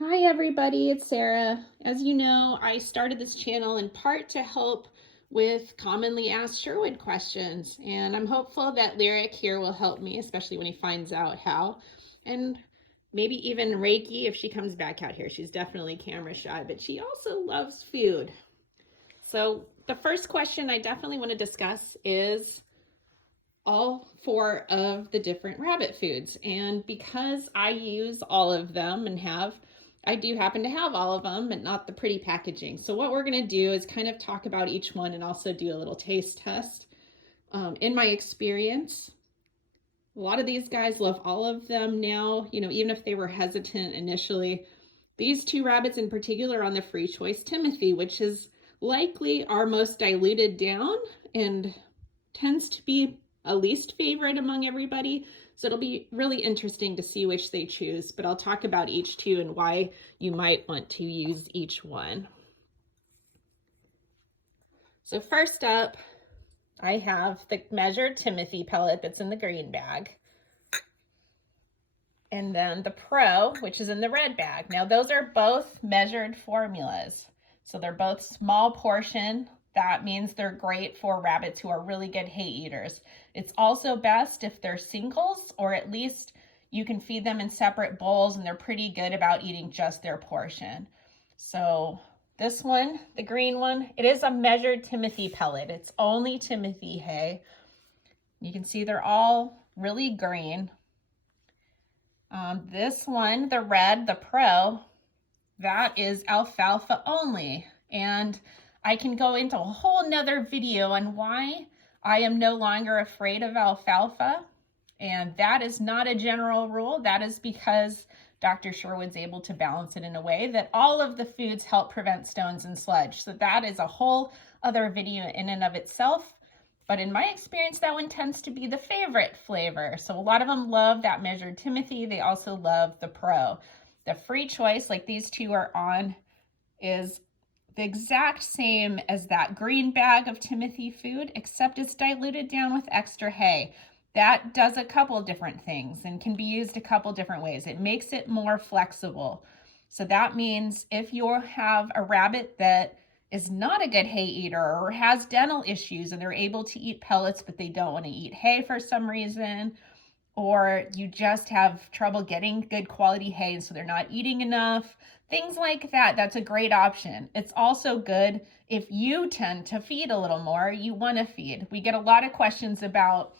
Hi everybody, it's Sarah. As you know, I started this channel in part to help with commonly asked Sherwood questions, and I'm hopeful that Lyric here will help me, especially when he finds out how. And maybe even Reiki if she comes back out here. She's definitely camera shy, but she also loves food. So the first question I definitely want to discuss is all four of the different rabbit foods. And because I use all of them I do happen to have all of them, but not the pretty packaging. So what we're going to do is kind of talk about each one and also do a little taste test. In my experience, a lot of these guys love all of them now, even if they were hesitant initially. These two rabbits in particular on the free choice Timothy, which is likely our most diluted down and tends to be a least favorite among everybody. So it'll be really interesting to see which they choose, but I'll talk about each two and why you might want to use each one. So first up, I have the measured Timothy pellet that's in the green bag. And then the Pro, which is in the red bag. Now those are both measured formulas. So they're both small portion. That means they're great for rabbits who are really good hay eaters. It's also best if they're singles, or at least you can feed them in separate bowls and they're pretty good about eating just their portion. So this one, the green one, it is a measured Timothy pellet. It's only Timothy hay. You can see they're all really green. This one, the red, the Pro, that is alfalfa only. And I can go into a whole nother video on why I am no longer afraid of alfalfa. And that is not a general rule. That is because Dr. Sherwood's able to balance it in a way that all of the foods help prevent stones and sludge. So that is a whole other video in and of itself. But in my experience, that one tends to be the favorite flavor. So a lot of them love that measured Timothy. They also love the Pro. The free choice, like these two are on, is the exact same as that green bag of Timothy food, except it's diluted down with extra hay. That does a couple different things and can be used a couple different ways. It makes it more flexible. So that means if you have a rabbit that is not a good hay eater or has dental issues and they're able to eat pellets but they don't want to eat hay for some reason, or you just have trouble getting good quality hay and so they're not eating enough, things like that, that's a great option. It's also good if you tend to feed a little more, you want to feed. We get a lot of questions about,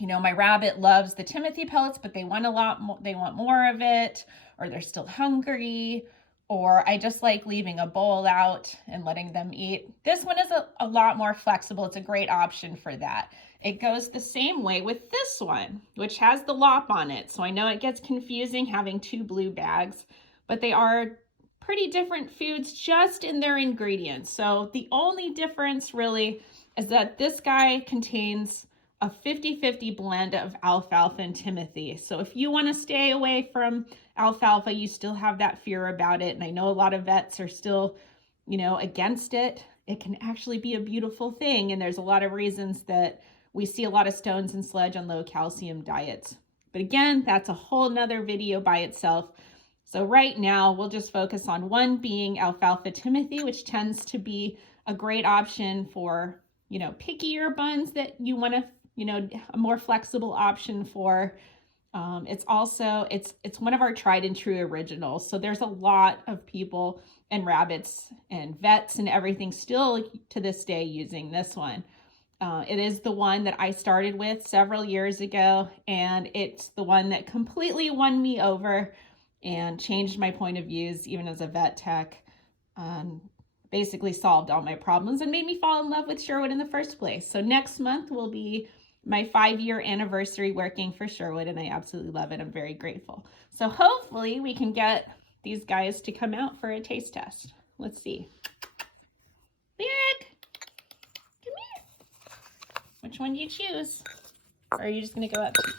my rabbit loves the Timothy pellets, but they want a lot more, they want more of it, or they're still hungry, or I just like leaving a bowl out and letting them eat. This one is a lot more flexible. It's a great option for that. It goes the same way with this one, which has the lop on it. So I know it gets confusing having two blue bags, but they are pretty different foods just in their ingredients. So the only difference really is that this guy contains a 50-50 blend of alfalfa and Timothy. So if you want to stay away from alfalfa, you still have that fear about it. And I know a lot of vets are still, against it. It can actually be a beautiful thing. And there's a lot of reasons that we see a lot of stones and sludge on low calcium diets. But again, that's a whole nother video by itself. So right now we'll just focus on one being alfalfa Timothy, which tends to be a great option for, pickier buns that you want to, a more flexible option for. It's also, it's one of our tried and true originals. So there's a lot of people and rabbits and vets and everything still to this day using this one. It is the one that I started with several years ago, and it's the one that completely won me over and changed my point of views, even as a vet tech. Basically solved all my problems and made me fall in love with Sherwood in the first place. So next month will be my 5-year anniversary working for Sherwood, and I absolutely love it. I'm very grateful. So hopefully we can get these guys to come out for a taste test. Let's see. Lyric, come here. Which one do you choose? Or are you just gonna go up to?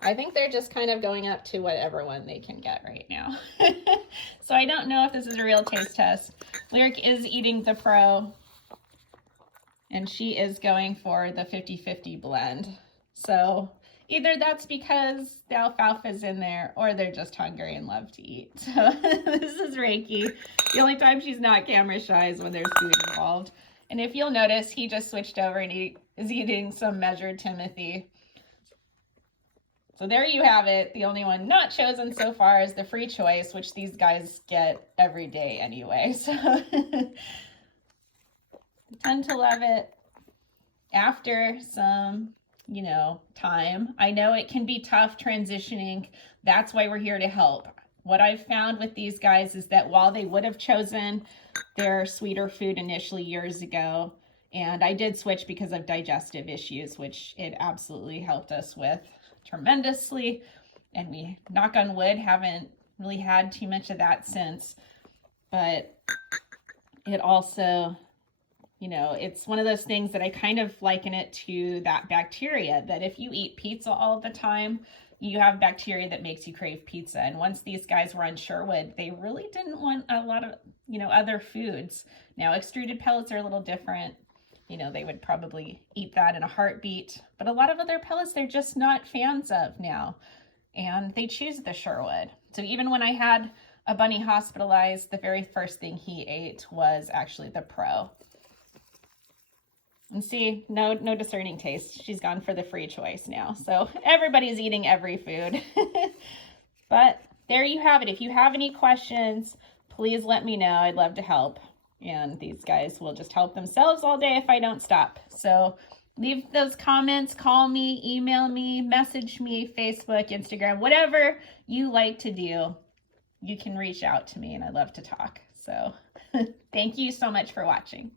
I think they're just kind of going up to whatever one they can get right now. So I don't know if this is a real taste test. Lyric is eating the Pro, and she is going for the 50-50 blend. So either that's because the alfalfa's in there or they're just hungry and love to eat. So this is Reiki. The only time she's not camera shy is when there's food involved. And if you'll notice, he just switched over and he is eating some measured Timothy. So there you have it. The only one not chosen so far is the free choice, which these guys get every day anyway. So tend to love it after some, you know, time. I know it can be tough transitioning. That's why we're here to help. What I've found with these guys is that while they would have chosen their sweeter food initially years ago, and I did switch because of digestive issues, which it absolutely helped us with tremendously. And we, knock on wood, haven't really had too much of that since. But it also, you know, it's one of those things that I kind of liken it to that bacteria, that if you eat pizza all the time, you have bacteria that makes you crave pizza. And once these guys were on Sherwood, they really didn't want a lot of, you know, other foods. Now, extruded pellets are a little different. You know, they would probably eat that in a heartbeat. But a lot of other pellets, they're just not fans of now. And they choose the Sherwood. So even when I had a bunny hospitalized, the very first thing he ate was actually the Pro. And see, no discerning taste. She's gone for the free choice now. So everybody's eating every food. But there you have it. If you have any questions, please let me know. I'd love to help. And these guys will just help themselves all day if I don't stop. So leave those comments, call me, email me, message me, Facebook, Instagram, whatever you like to do. You can reach out to me and I'd love to talk. So thank you so much for watching.